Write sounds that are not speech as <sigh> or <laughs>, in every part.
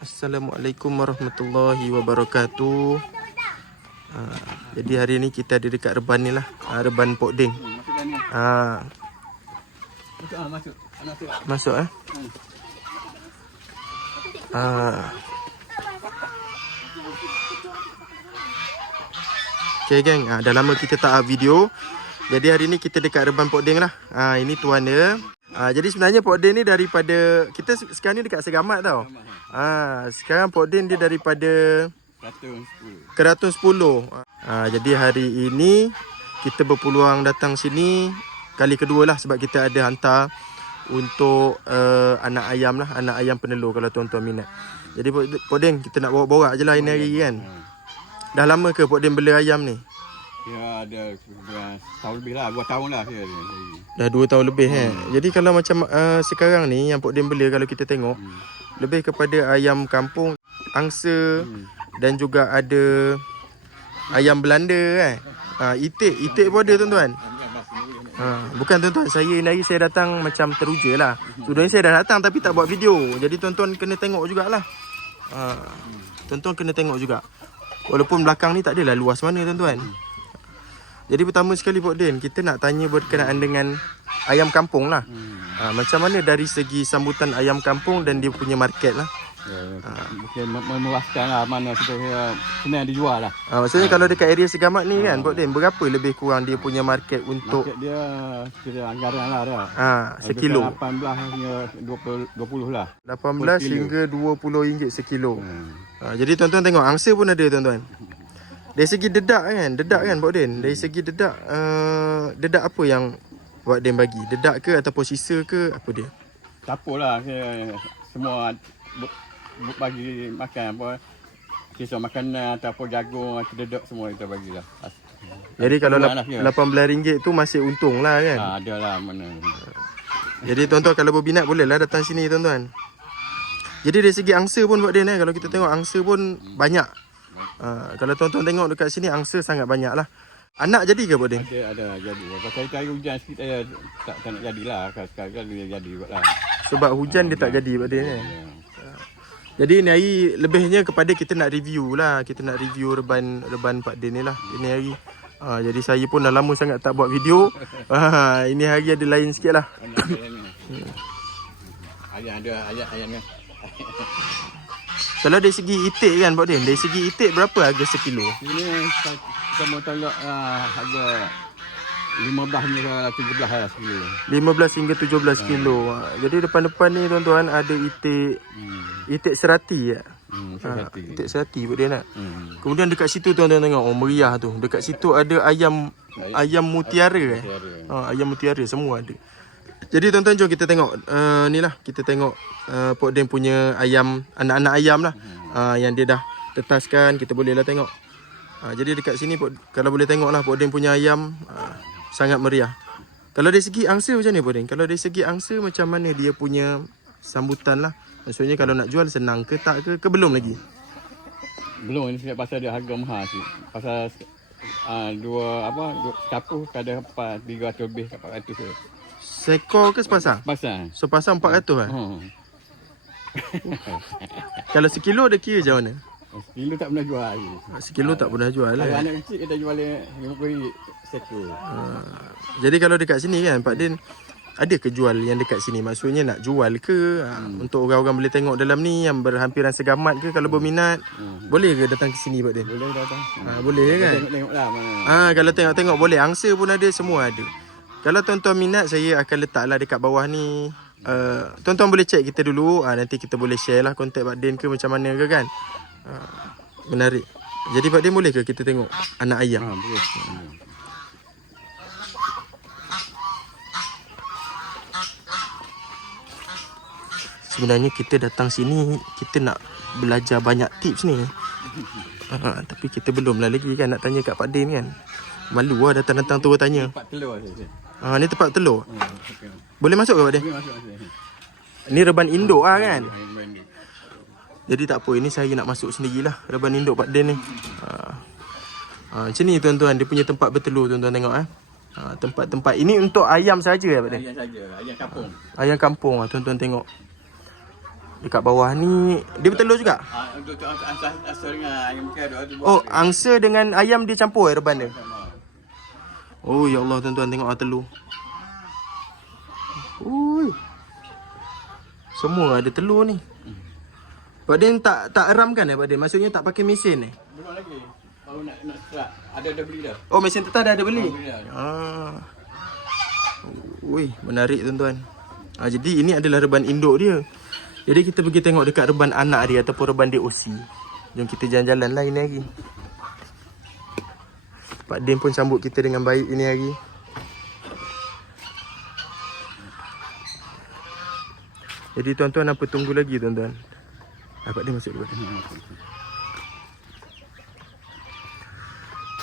Assalamualaikum warahmatullahi wabarakatuh. Ha, jadi hari ni kita ada dekat reban ni lah. Ha, reban Pok Ding. Ha, Masuk masuk. Masuk. eh. Ha. Okay geng, ha, dah lama kita tak video. Jadi hari ni kita dekat reban Pok Ding lah. Ha, ini tuan dia. Ha, jadi sebenarnya Pok Ding ni daripada kita se- sekarang ni dekat Segamat tau. Ha, sekarang Pok Ding dia daripada Satu sepuluh. Keraton 10. Ha, jadi hari ini kita berpeluang datang sini kali kedua lah sebab kita ada hantar untuk uh, anak ayam lah, anak ayam penelur kalau tuan-tuan minat. Jadi Pok- Ding kita nak borak-borak je lah ini hari kan. Dah lama ke Pok Ding bela ayam ni? Ya ada tahun lebih lah, dua tahun lah saya. Dah 2 tahun lebih eh. Jadi kalau macam uh, sekarang ni yang Pok Ding bela kalau kita tengok Hmm. lebih kepada ayam kampung, angsa Hmm. dan juga ada ayam Belanda kan. Ha, itik, itik pun ada tuan-tuan. Ha, bukan tuan-tuan, saya hari saya datang macam teruja lah. Sudah saya dah datang tapi tak buat video. Jadi tuan-tuan kena tengok jugalah. Ha, tuan-tuan kena tengok juga. Walaupun belakang ni tak adalah luas mana tuan-tuan. Jadi pertama sekali Pok Din, kita nak tanya berkenaan dengan ayam kampung lah. Hmm. Ha, macam mana dari segi sambutan ayam kampung dan dia punya market lah. Ya, mungkin mem- memuaskan lah mana supaya senang dijual lah. Ha, maksudnya kalau dekat area Segamat ni kan Pok Din, berapa lebih kurang dia punya market untuk Market dia kira anggaran lah dah. ha, sekilo? 18 hingga 20, 20 lah. 18 kilo. hingga 20 ringgit sekilo. Hmm. Ha, jadi tuan-tuan tengok angsa pun ada tuan-tuan. <laughs> Dari segi dedak kan, dedak kan Pok Din. Dari segi dedak, uh, dedak apa yang Pok Din bagi? Dedak ke ataupun sisa ke apa dia? Tapur lah saya semua bagi makan apa kisah makanan ataupun jagung atau dedok semua kita bagilah. Jadi kalau Kurang lap- lah. 18 ringgit tu masih untung lah kan. Ha, ada lah mana. Jadi tuan-tuan kalau berminat bolehlah datang sini tuan-tuan. Jadi dari segi angsa pun Pok Din eh, kalau kita tengok angsa pun banyak. Uh, kalau tuan-tuan tengok dekat sini angsa sangat banyak lah. Anak jadi ke Pok Din? Ada ada jadi. Pasal kita hari hujan sikit saya tak tak nak jadilah. Kalau sekarang kan dia jadi juga lah. Sebab hujan dia tak jadi Pok Din eh. Ya. Jadi ni hari lebihnya kepada kita nak review lah. Kita nak review reban reban Pak Din ni lah. Ini hari. Ha, jadi saya pun dah lama sangat tak buat video. Ha, ini hari ada lain sikit lah. Ayah ada ayah ayah ni. Kalau dari segi itik kan Pak Din. Dari segi itik berapa harga sekilo? Ini mau tengok uh, harga 15 hingga 17 lah sekilo. 15 hingga 17 kilo. Jadi depan-depan ni tuan-tuan ada itik. Hmm. Itik serati ya. Hmm, Ha, itik serati Pak Din nak. Hmm. Kemudian dekat situ tuan-tuan tengok. Oh meriah tu. Dekat situ ada ayam ayam mutiara eh. Tiara. Ha, ayam mutiara semua ada. Jadi tuan-tuan jom kita tengok uh, ni lah kita tengok uh, Pok Den punya ayam anak-anak ayam lah uh, yang dia dah tetaskan kita boleh lah tengok. Uh, jadi dekat sini Pok, kalau boleh tengok lah Pok Den punya ayam uh, sangat meriah. Kalau dari segi angsa macam ni Pok Den? Kalau dari segi angsa macam mana dia punya sambutan lah? Maksudnya kalau nak jual senang ke tak ke, ke belum lagi? Belum ini sebab pasal dia harga mahal sih. Pasal uh, dua apa dua capuh kada apa 300 lebih ke 400 ke. Sekor ke sepasang? Pasal. So pasang 400 lah. Hmm. Kalau sekilo dia kira macam mana? Sekilo tak pernah jual lagi. Sekilo tak pernah jual Kalau lah. anak kecil kita jual dia 50 ringgit sekor. Uh, jadi kalau dekat sini kan Pak Din ada ke jual yang dekat sini maksudnya nak jual ke hmm. untuk orang-orang boleh tengok dalam ni yang berhampiran segamat ke kalau berminat Hmm. boleh ke datang ke sini Pak Din? Boleh datang. Ha, boleh kan? Tengok-tengok lah mana. Ah kalau tengok-tengok boleh angsa pun ada semua ada. Kalau tuan-tuan minat saya akan letaklah dekat bawah ni uh, tuan-tuan boleh check kita dulu ah nanti kita boleh share lah kontak Pak Din ke macam mana ke kan. Uh, menarik. Jadi Pak Din boleh ke kita tengok anak ayam? Ha, boleh. Sebenarnya kita datang sini kita nak belajar banyak tips ni. Ha, tapi kita belum lah lagi kan nak tanya kat Pak Din kan. Malu lah datang-datang tu tanya. Empat telur. Ha, ni tempat telur. Hmm, okey. Boleh masuk ke Pak Din? Boleh masuk masuk. Ni reban induk lah kan. Jadi tak apa ini saya nak masuk sendirilah reban induk Pak Din ni. Ha. Ha, macam ni tuan-tuan dia punya tempat bertelur tuan-tuan tengok eh. Ha, tempat-tempat ini untuk ayam saja ya Pak Din. Ayam saja, ayam kampung. Ayam kampung ah tuan-tuan tengok. Dekat bawah ni dia bertelur juga. Ah, untuk asal, asal dengan ayam. Oh, angsa dengan ayam dia campur eh reban dia. Oh ya Allah tuan-tuan tengok ah telur. Ui. Semua ada telur ni. Pak Din tak tak eramkan eh Pak Din? Maksudnya tak pakai mesin eh? Belum lagi. Baru nak nak serat. Ada ada beli dah. Oh mesin tetap dah ada beli? Oh, beli dah. Ah. Ui, menarik tuan-tuan. Ah, jadi ini adalah reban induk dia. Jadi kita pergi tengok dekat reban anak dia ataupun reban DOC. Jom kita jalan-jalan lah ini hari. Pak Din pun sambut kita dengan baik ini hari. Jadi tuan-tuan apa tunggu lagi tuan-tuan? Ah, Pak Din masuk dulu.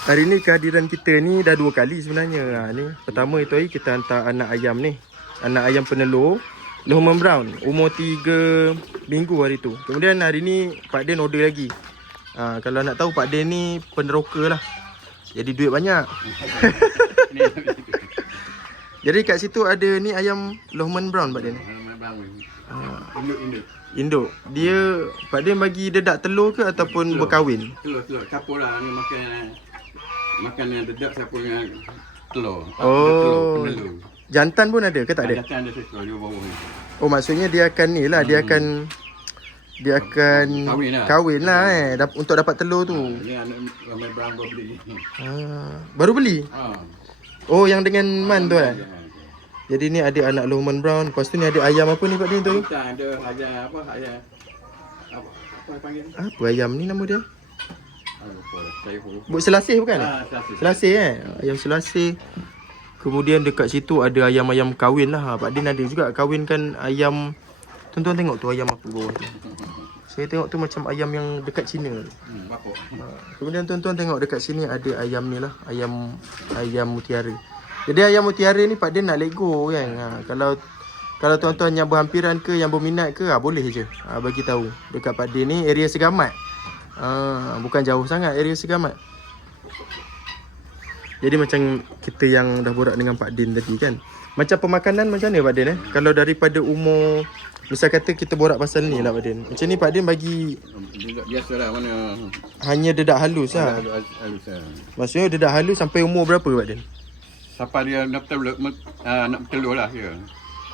Hari ni kehadiran kita ni dah dua kali sebenarnya. Ha, ni pertama itu hari kita hantar anak ayam ni. Anak ayam penelur. Lohman Brown. Umur 3 minggu hari tu. Kemudian hari ni Pak Den order lagi. Ha, kalau nak tahu Pak Den ni peneroka lah. Jadi duit banyak. Ni. <laughs> Jadi kat situ ada ni ayam Lohman Brown Pak Den. Mana bangun. Ha, Induk induk. induk. Dia Pak Den bagi dedak telur ke ataupun Telur. berkahwin? Telur telur. Campur lah ni makan makan yang dedak siapa dengan telur. Oh. Telur penelur. Jantan pun ada ke tak ada? Datang ada sesuatu di bawah ni. Oh maksudnya dia akan ni lah, dia akan dia akan Kahwin lah. kahwin lah eh dap, untuk dapat telur tu. Ni anak ramai brown baru beli. Ha, baru beli. Ha. Oh yang dengan man tu eh. Ya. Jadi ni ada anak Lohman Brown, lepas tu ni ada ayam apa ni Pak Din tu? Kita ada ajar apa ajar apa apa panggil? Apa ayam ni nama dia? Ah. Buk selasih bukan? Ah, selasi. Selasih eh. Ayam selasih. Kemudian dekat situ ada ayam-ayam kahwin lah. Ha, Pak Din ada juga kahwinkan ayam. Tuan-tuan tengok tu ayam apa bawah tu. Saya tengok tu macam ayam yang dekat Cina. Hmm, apa? Kemudian tuan-tuan tengok dekat sini ada ayam ni lah, ayam ayam mutiara. Jadi ayam mutiara ni Pak Din nak let go kan. Ha, kalau kalau tuan-tuan yang berhampiran ke yang berminat ke ha, boleh je. Ha, bagi tahu dekat Pak Din ni area Segamat. Ha, bukan jauh sangat area Segamat. Jadi macam kita yang dah borak dengan Pak Din tadi kan. Macam pemakanan macam mana Pak Din eh? Kalau daripada umur Misal kata kita borak pasal ni lah Pak Din. Macam ni Pak Din bagi biasalah mana hanya dedak halus lah. ada halus lah. Maksudnya dedak halus sampai umur berapa Pak Din? Sampai dia nak bertelur, uh, nak bertelur lah dia.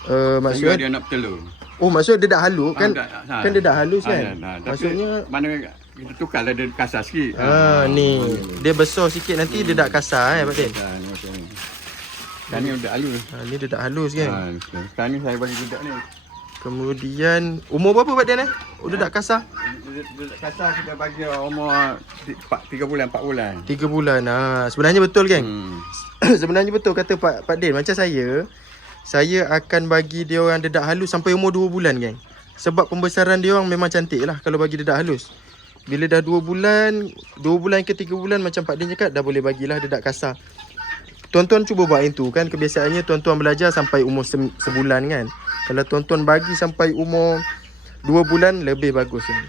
Uh, Sehingga maksudnya dia nak bertelur. Oh maksudnya dedak halus kan Ah, dah- ha. kan dedak halus Ah, kan. dah. Tapi Maksudnya mana kita tukar lah dia kasar sikit. ah ni dia besar sikit nanti dedak kasar eh Pak Din. Dah, ni macam ni. Sekarang ni udah halus. Ha ni dedak halus kan. Ha, sekarang ni saya bagi budak ni. Kemudian umur berapa Pak Din eh? Oh dedak kasar Budak kasar kita bagi umur 3 bulan, 4 bulan. 3 bulan. Ha sebenarnya betul kan? Hmm. <clears throat> sebenarnya betul kata Pak Pak Din macam saya saya akan bagi dia orang dedak halus sampai umur 2 bulan kan. Sebab pembesaran dia orang memang cantik lah kalau bagi dedak halus. Bila dah 2 bulan, 2 bulan ke 3 bulan macam Pak Din cakap dah boleh bagilah dedak kasar. Tuan-tuan cuba buat yang tu kan kebiasaannya tuan-tuan belajar sampai umur se- sebulan kan. Kalau tuan-tuan bagi sampai umur 2 bulan lebih bagus kan.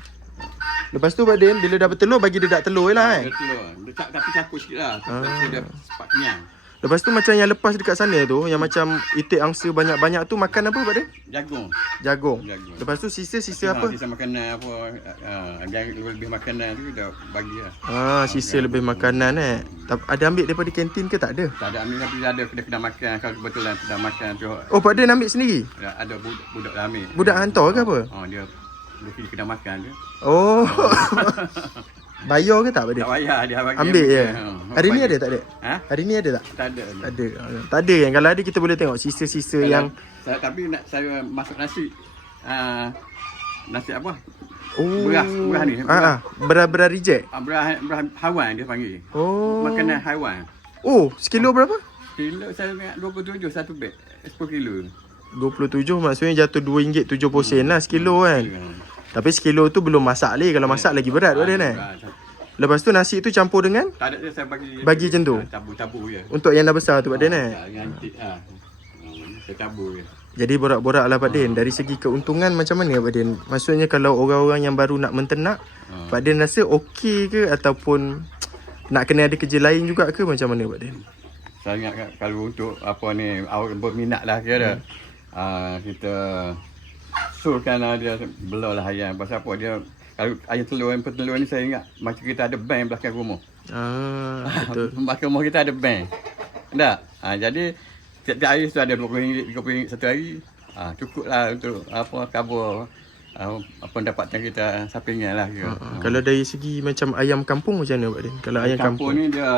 Lepas tu Pak Din bila dah bertelur bagi dedak telur je lah kan. Dia telur. Dia tak tapi campur sikit lah. Tapi dia cepat kenyang. Lepas tu macam yang lepas dekat sana tu yang macam itik angsa banyak-banyak tu makan apa Pak Din? Jagung. Jagung. Jagung. Lepas tu sisa-sisa apa? Sisa makanan apa. Uh, dia lebih makanan tu dah bagi lah. Ah, sisa lebih makanan eh. Tak- Ada ambil daripada kantin ke tak ada? Tak ada ambil tapi dia ada dia kena makan. Kalau kebetulan kena makan tu. Oh, Pak Din ambil sendiri? Ada, ada budak, budak dah ambil. Budak hantar ke apa? Oh, dia Luki kena makan tu. Oh. <laughs> <laughs> Bayar ke tak Pak Din? Tak payah dia bagi. Ambil je. Ha, Hari ni ada tak ada? Ha? Hari ni ada tak? Tak ada. Tak ada. Ah, Tak ada kan? Kalau ada kita boleh tengok sisa-sisa Kalau yang saya, tapi nak saya masuk nasi. Uh, nasi apa? Oh. Beras, beras ni. Ah, ah. beras-beras reject. Ah, beras, beras haiwan dia panggil. Oh. Makanan haiwan. Oh, sekilo berapa? Kilo saya ingat 27 satu beg. 10 kilo. 27 maksudnya jatuh RM2.70 sen lah sekilo kan. Ya. Tapi sekilo tu belum masak lagi. Kalau masak lagi berat eh. Ah, tak- Lepas tu nasi tu campur dengan Tak ada saya bagi. Bagi macam tu? Ah, Tabur-tabur je. untuk yang dah besar tu Pak Din eh. Ah, Dengan cik ah. Hmm, Saya je. Jadi borak-borak lah Pak Din Dari segi keuntungan macam mana Pak Din Maksudnya kalau orang-orang yang baru nak menternak Ah. Pak Din rasa okey ke Ataupun Nak kena ada kerja lain juga ke Macam mana Pak Din Saya ingat kalau untuk apa ni awak berminat lah kira Hmm. uh, kita surkan lah dia belah lah ayam. Pasal apa dia kalau ayam telur yang petelur ni saya ingat macam kita ada bank belakang rumah. Ah, <laughs> betul. belakang rumah kita ada bank. Tak? Ha, jadi tiap-tiap hari tu ada RM20, RM30 satu hari. Ha, cukup lah untuk apa kabur uh, apa pendapatan kita sampingan lah. Kira. Ah, Kalau dari segi macam ayam kampung macam mana Pak Din? Kalau ayam kampung, kampung, ni dia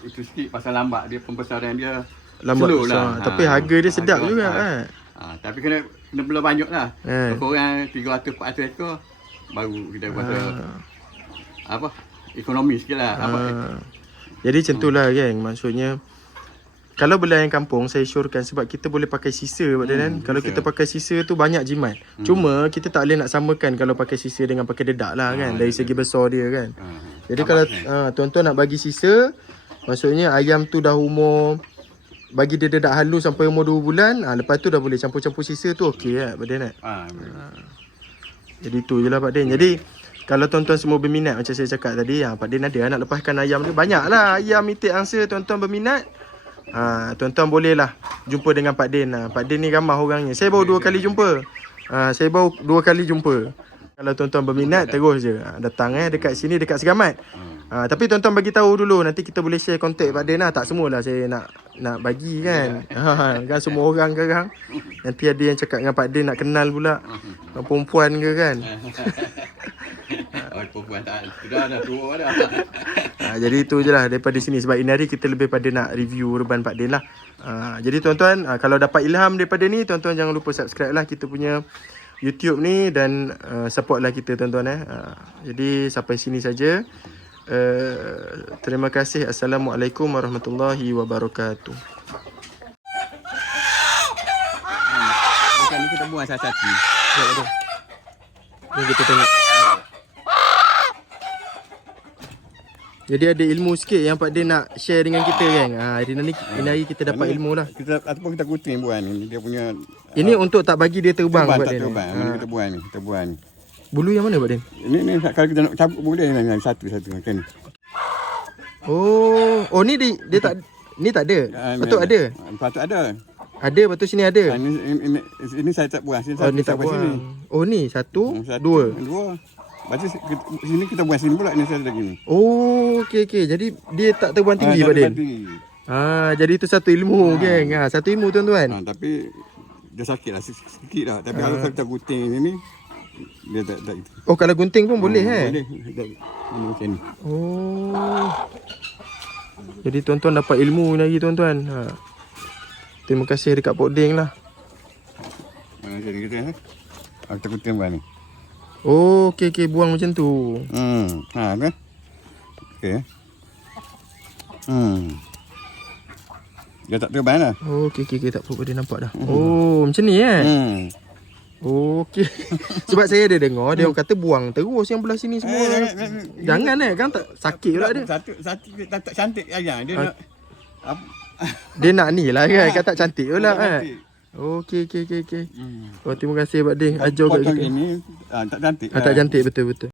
itu sikit pasal lambat dia pembesaran dia lambat slow besar. lah. Tapi harga dia sedap harga, juga ha. kan. Ha, tapi kena kena belah banyak lah. Eh. Kurang 300 400 ekor baru kita rasa Ah. apa ekonomi sikit lah. Apa, Ah. Jadi macam tu lah kan Maksudnya Kalau bela ayam kampung Saya syorkan Sebab kita boleh pakai sisa Pak Din kan Kalau kita pakai sisa tu Banyak jimat Cuma Kita tak boleh nak samakan Kalau pakai sisa Dengan pakai dedak lah kan Dari segi besar dia kan ha. Jadi kalau uh, Tuan-tuan nak bagi sisa Maksudnya ayam tu dah umur Bagi dia dedak halus Sampai umur 2 bulan ah, Lepas tu dah boleh Campur-campur sisa tu Okey lah Pak Din kan Ha, jadi tu je lah Pak Din. Jadi kalau tuan-tuan semua berminat macam saya cakap tadi, ha, Pak Din ada nak lepaskan ayam dia. Banyak lah ayam itik angsa tuan-tuan berminat. Ha, tuan-tuan boleh lah jumpa dengan Pak Din. Ha, Pak Din ni ramah orangnya. Saya baru dua kali jumpa. Ha, saya baru dua kali jumpa. Kalau tuan-tuan berminat terus je. Ha, datang eh dekat sini dekat Segamat. Ha, tapi tuan-tuan bagi tahu dulu nanti kita boleh share kontak Pak Din lah. Tak semualah saya nak nak bagi kan. Ha, kan semua orang sekarang. Nanti ada yang cakap dengan Pak Din nak kenal pula. Perempuan ke kan. <laughs> Oh, perempuan tak sudah dah tua dah. Ha, jadi itu je lah daripada sini sebab ini hari kita lebih pada nak review Reban Pak Din lah. Ha, jadi tuan-tuan ha, kalau dapat ilham daripada ni tuan-tuan jangan lupa subscribe lah kita punya YouTube ni dan uh, support lah kita tuan-tuan eh. Ha, jadi sampai sini saja. Uh, terima kasih. Assalamualaikum warahmatullahi wabarakatuh. Macam ni kita buang satu-satu. Ya. Ni kita tengok. Jadi ada ilmu sikit yang Pak Din nak share dengan kita kan. Ha, hari ni ini hari kita dapat ilmu lah. Kita ataupun kita kuting buang ni. Dia punya Ini untuk tak bagi dia terbang terbang Pak tak Din. terbang. Ha. Kita buang ni, kita buang ni. Bulu yang mana Pak Din? Ini ni kalau kita nak cabut boleh ni satu-satu macam ni. Oh, oh ni di, dia tak ni tak ada. Ah, Patut ada. Patut ada. Ada patut sini Ha, ada. ini, ini, ini, ini saya tak buang. Sini Oh satu ni tak sampai sini. buang. Oh ni satu, Hmm, satu, dua. Dua. Kita- sini kita buang sini pula ni satu lagi ni. Oh, okey okey. Jadi dia tak terbang tinggi Ah, Pak satu Din. tinggi. Ah, jadi itu satu ilmu geng. Ha, satu ilmu tuan-tuan. Ha, tapi dia sakit lah sikit, lah. Tapi kalau kita gunting ni ni dia tak tak itu. Oh, kalau gunting pun boleh eh. Boleh. Tak, macam ni. Oh. Jadi tuan-tuan dapat ilmu lagi tuan-tuan. Ha. Terima kasih dekat Pok Ding lah. Mana macam ni kita eh. Kita gunting buat ni. Oh, okey okey buang macam tu. Hmm. Ha kan? Okey. Hmm. Dia tak terbang lah. Oh, okey okey okey tak apa Pok Ding nampak dah. Oh, macam ni eh. Hmm. Okey. <laughs> Sebab saya ada dengar dia orang kata buang terus yang belah sini semua. Eh, jangan, jangan. Jangan eh kan tak sakit pula dia. Satu satu tak, tak cantik aja. Dia Ah. nak? <laughs> Dia nak ni lah kan kan tak cantik pula kan. Okey okey okey okey. Hmm. Oh terima kasih Pak Ding ajar kat kita. ini ah, tak cantik. Ah, tak cantik betul betul.